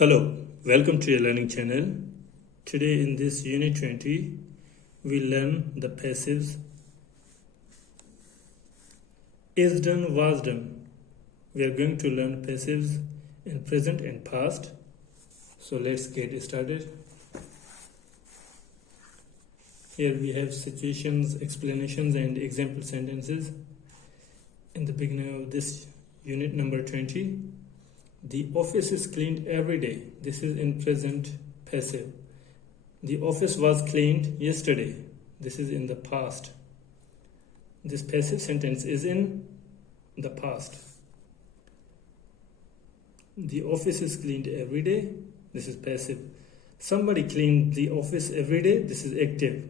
Hello, welcome to your learning channel. Today in this unit 20, we learn the passives is done, was done. We are going to learn passives in present and past. So let's get started. Here we have situations, explanations and example sentences. In the beginning of this unit number 20, the office is cleaned every day. This is in present passive. The office was cleaned yesterday. This is in the past. This passive sentence is in the past. The office is cleaned every day. This is passive. Somebody cleaned the office every day. This is active.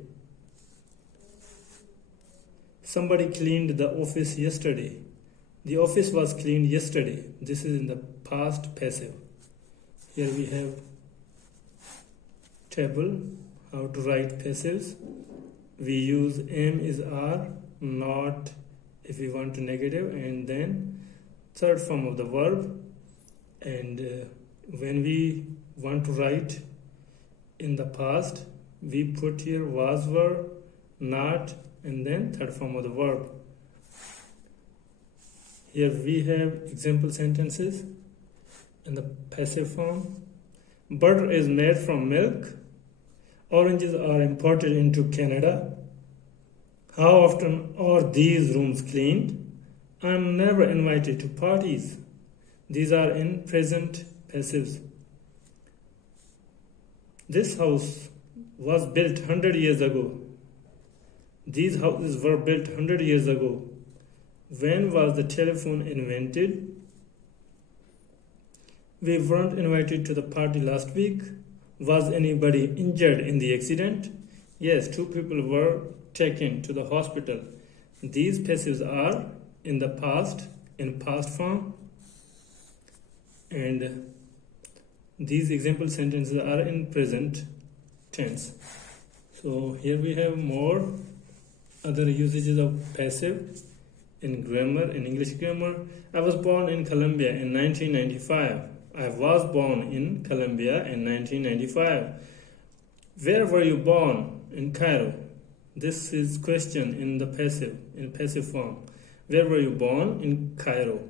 Somebody cleaned the office yesterday. The office was cleaned yesterday. This is in the past passive. Here we have table, how to write passives. We use am is are, not if we want to negative, and then third form of the verb. And when we want to write in the past, we put here was, were, not, and then third form of the verb. Here we have example sentences in the passive form. Butter is made from milk. Oranges are imported into Canada. How often are these rooms cleaned? I'm never invited to parties. These are in present passives. This house was built 100 years ago. These houses were built 100 years ago. When was the telephone invented? We weren't invited to the party last week. Was anybody injured in the accident? Yes, 2 people were taken to the hospital. These passives are in the past, in past form. And these example sentences are in present tense. So here we have more other usages of passive. In grammar, in English grammar, I was born in Colombia in 1995. I was born in Colombia in 1995. Where were you born? In Cairo. This is question in the passive, in passive form. Where were you born? In Cairo.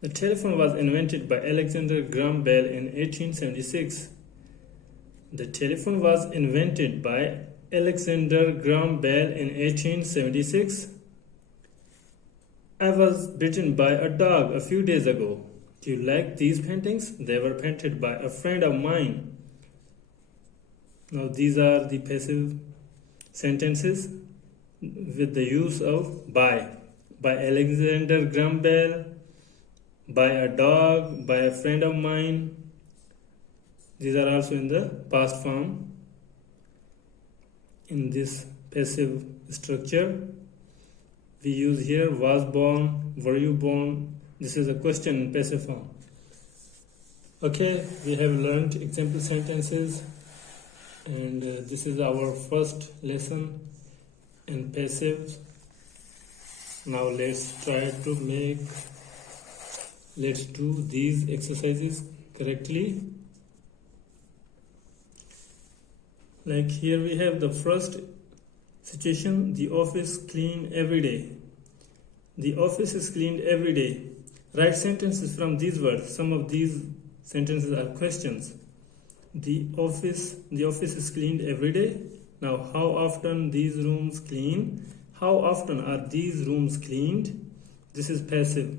The telephone was invented by Alexander Graham Bell in 1876. The telephone was invented by Alexander Graham Bell in 1876. I was bitten by a dog a few days ago. Do you like these paintings? They were painted by a friend of mine. Now these are the passive sentences with the use of by. By Alexander Graham Bell, by a dog, by a friend of mine. These are also in the past form. In this passive structure, we use here was born, were you born. This is a question in passive form. Okay, we have learned example sentences, and this is our first lesson in passive. Now let's do these exercises correctly. Like here we have the first situation, the office clean every day. The office is cleaned every day. Write sentences from these words. Some of these sentences are questions. The office is cleaned every day. Now, how often these rooms clean? How often are these rooms cleaned? This is passive.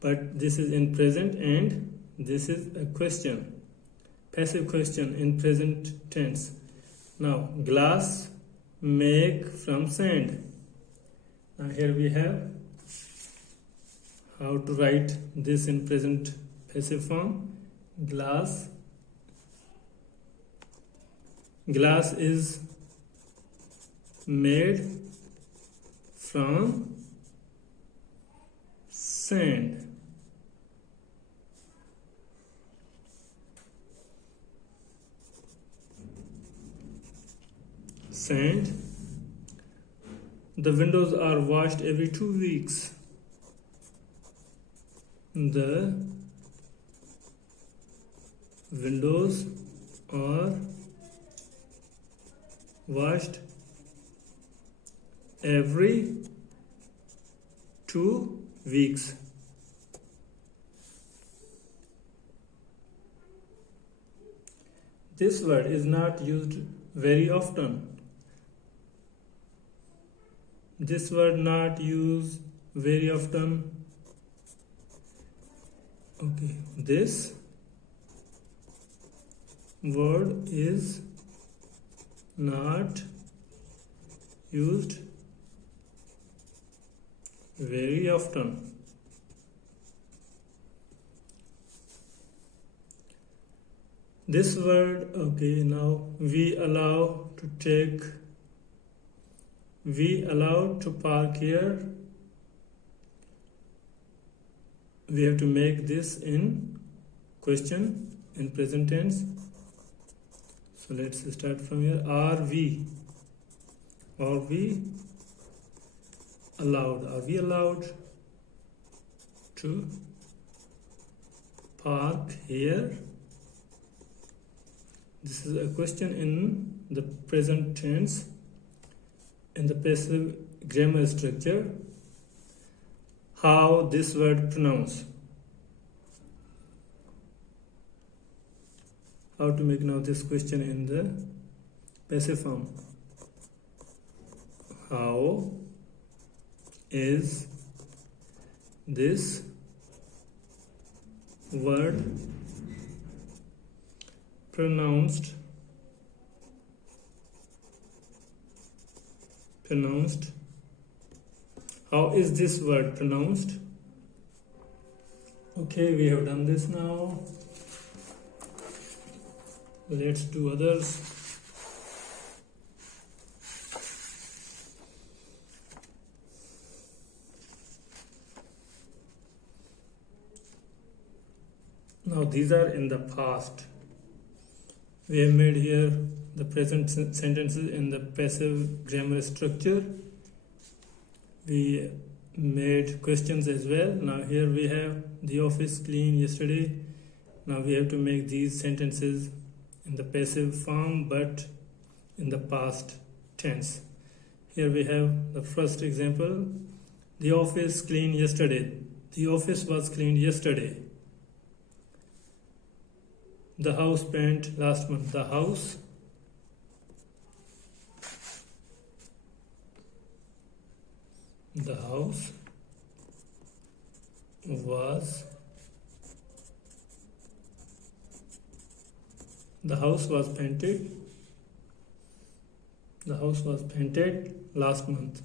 But this is in present and this is a question. Passive question in present tense. Now, glass make from sand. Now here we have how to write this in present passive form. Glass is made from sand. Sand. The windows are washed every 2 weeks. The windows are washed every 2 weeks. This word is not used very often. This word not used very often. Okay, this word is not used very often. This word, okay, now we allow to park here. We have to make this in question in present tense. So let's start from here. Are we allowed to park here? This is a question in the present tense in the passive grammar structure. How this word pronounced? How to make now this question in the passive form? How is this word pronounced? How is this word pronounced? Okay, we have done this now. Let's do others. Now these are in the past. We have made here the present sentences in the passive grammar structure. We made questions as well. Now here we have the office cleaned yesterday. Now we have to make these sentences in the passive form but in the past tense. Here we have the first example. The office cleaned yesterday. The office was cleaned yesterday. The house painted last month. The house was painted. The house was painted last month.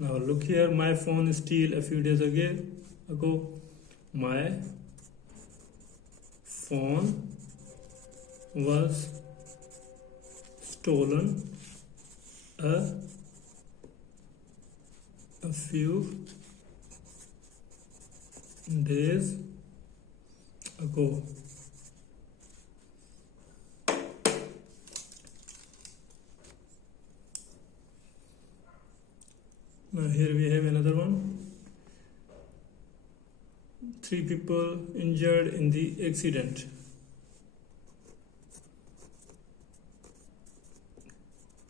Now look here, my phone stole a few days ago. My phone was stolen a few days ago. Now here we have another one. 3 people injured in the accident.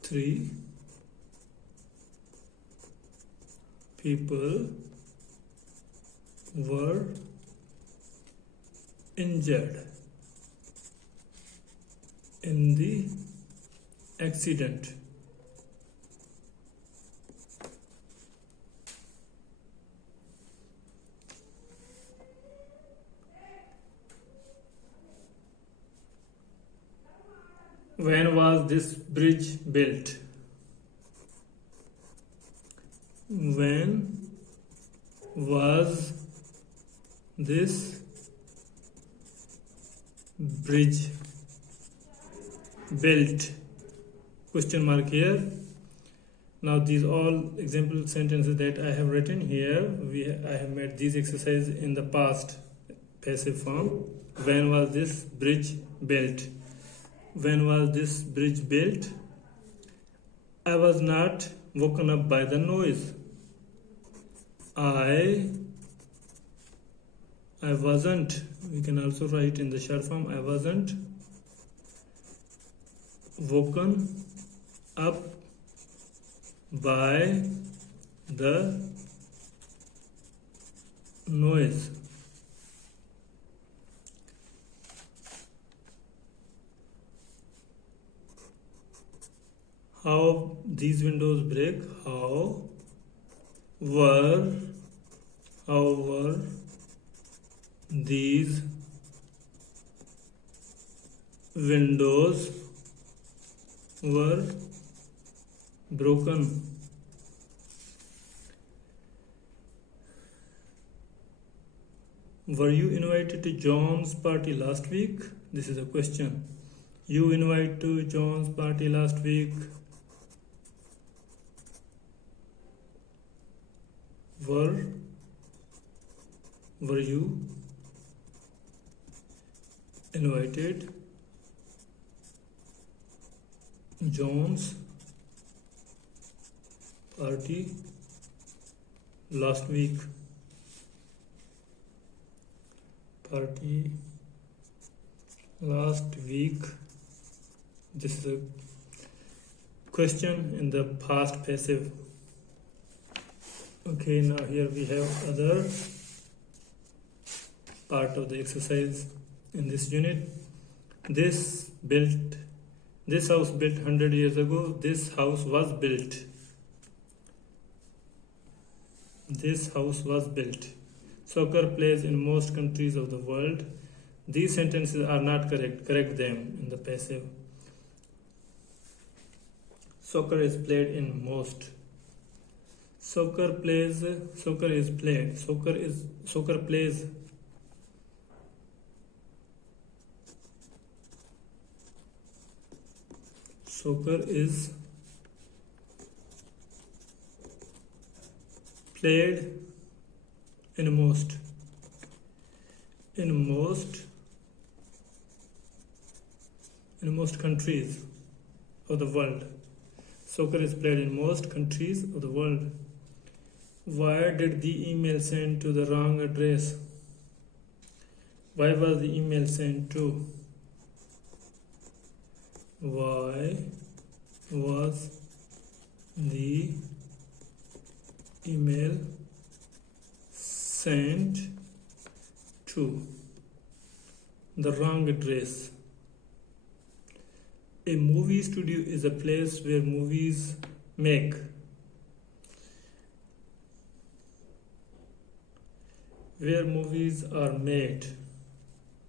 3 people were injured in the accident. When was this bridge built? When was this bridge built? Question mark here. Now these all example sentences that I have written here, I have made these exercises in the past passive form. When was this bridge built? When was this bridge built? I was not woken up by the noise. I wasn't. We can also write in the short form. I wasn't woken up by the noise. How these windows break? How were these windows were broken? Were you invited to John's party last week? This is a question. You invited to John's party last week. Were you invited John's party last week? Party last week. This is a question in the past passive. Okay, now here we have other part of the exercise in this unit. This house built 100 years ago. This house was built. This house was built. Soccer plays in most countries of the world. These sentences are not correct. Correct them in the passive. Soccer is played in most. Soccer plays. Soccer is played. Soccer plays. Soccer is played in most countries of the world. Soccer is played in most countries of the world. Why did the email sent to the wrong address? Why was the email sent to? Why was the email sent to the wrong address? A movie studio is a place where movies make. Where movies are made,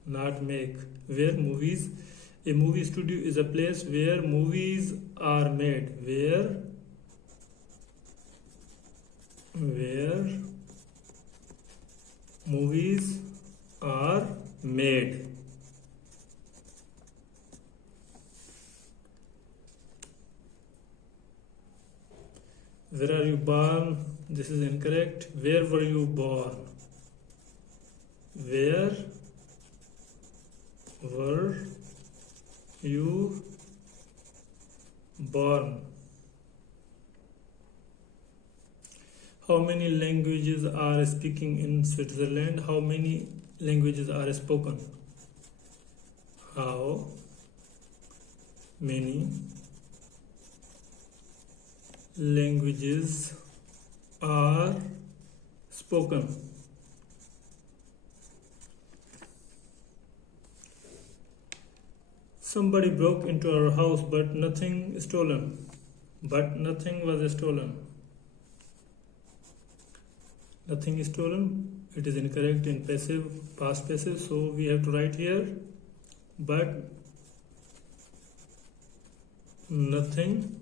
not make. Where movies. A movie studio is a place where movies are made. Where movies are made. Where are you born? This is incorrect. Where were you born? Where were you born? How many languages are speaking in Switzerland? How many languages are spoken? How many languages are spoken? Somebody broke into our house, but nothing was stolen. Nothing is stolen. It is incorrect in past passive. So we have to write here, but nothing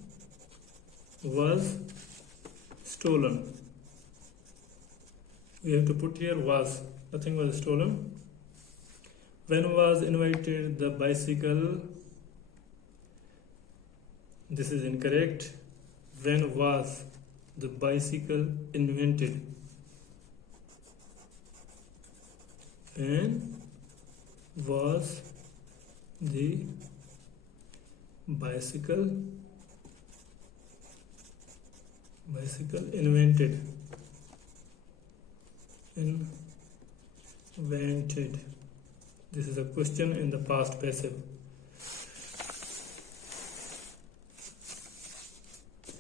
was stolen. We have to put here was. Nothing was stolen. When was invented the bicycle? This is incorrect. When was the bicycle invented? When was the bicycle invented. This is a question in the past passive.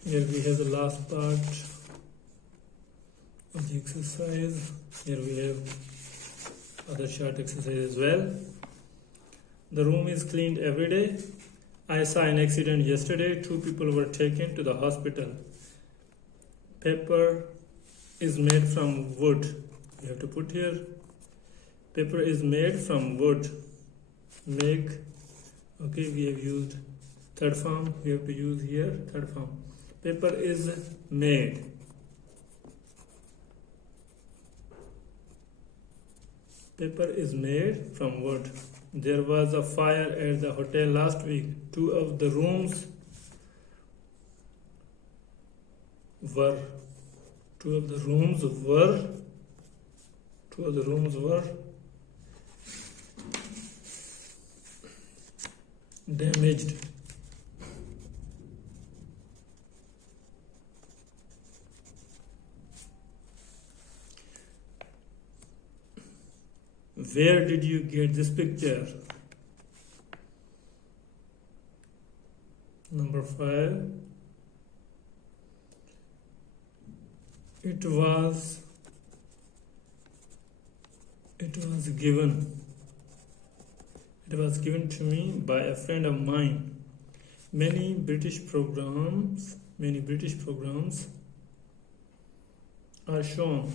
Here we have the last part of the exercise. Here we have other short exercise as well. The room is cleaned every day. I saw an accident yesterday. 2 people were taken to the hospital. Paper is made from wood. You have to put here. Paper is made from wood. Make. Okay, we have used third form. We have to use here third form. Paper is made. Paper is made from wood. There was a fire at the hotel last week. Two of the rooms were damaged. Where did you get this picture? Number 5. It was given to me by a friend of mine. Many British programs are shown.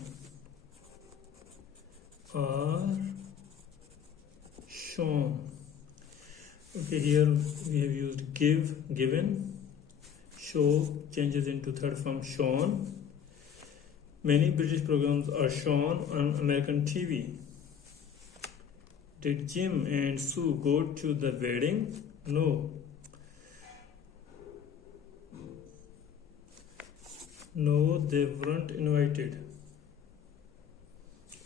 Okay, here we have used given. Show changes into third form shown. Many British programs are shown on American TV. Did Jim and Sue go to the wedding? No. No, they weren't invited.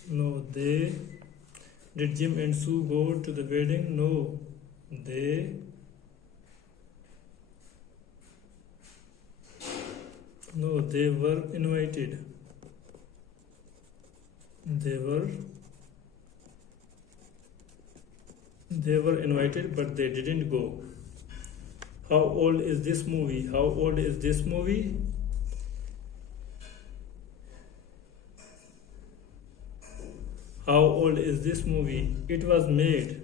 No, they. Did Jim and Sue go to the wedding? No, they. No, they were invited. They were invited, but they didn't go. How old is this movie? How old is this movie? How old is this movie? It was made.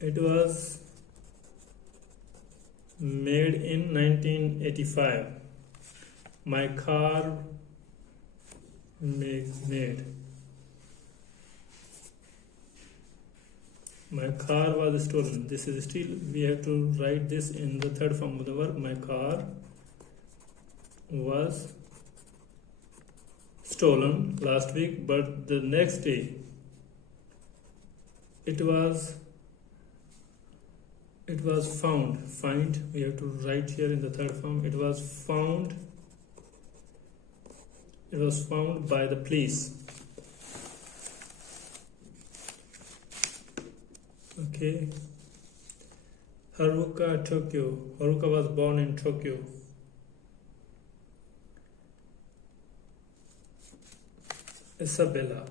It was made in 1985. My car made. My car was stolen. This is still, we have to write this in the third form of the verb. My car was stolen last week, but the next day it was found. Find, we have to write here in the third form. It was found by the police. Okay. Haruka, Tokyo. Haruka was born in Tokyo. Isabella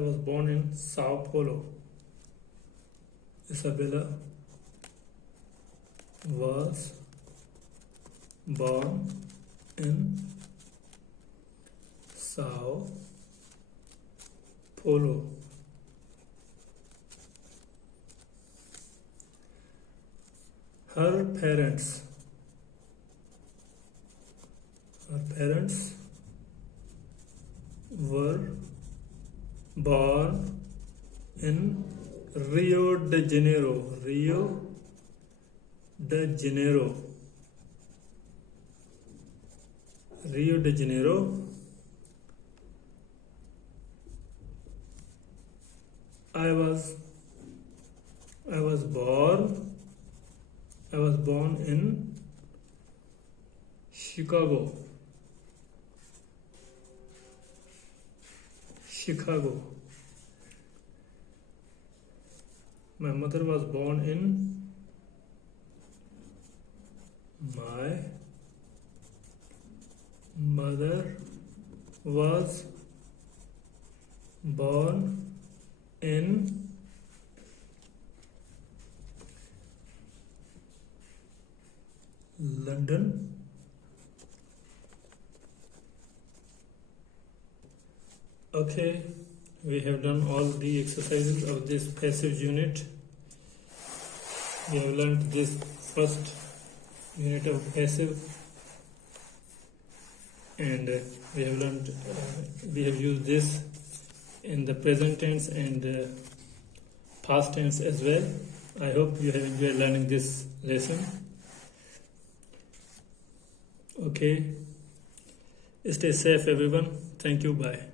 was born in Sao Paulo. Isabella was born in Sao Paulo. Her parents were born in Rio de Janeiro. I was born in Chicago. My mother was born in My mother was born in London. Okay, we have done all the exercises of this passive unit. We have learned this first unit of passive, and we have used this in the present tense and past tense as well. I hope you have enjoyed learning this lesson. Okay, stay safe everyone. Thank you. Bye.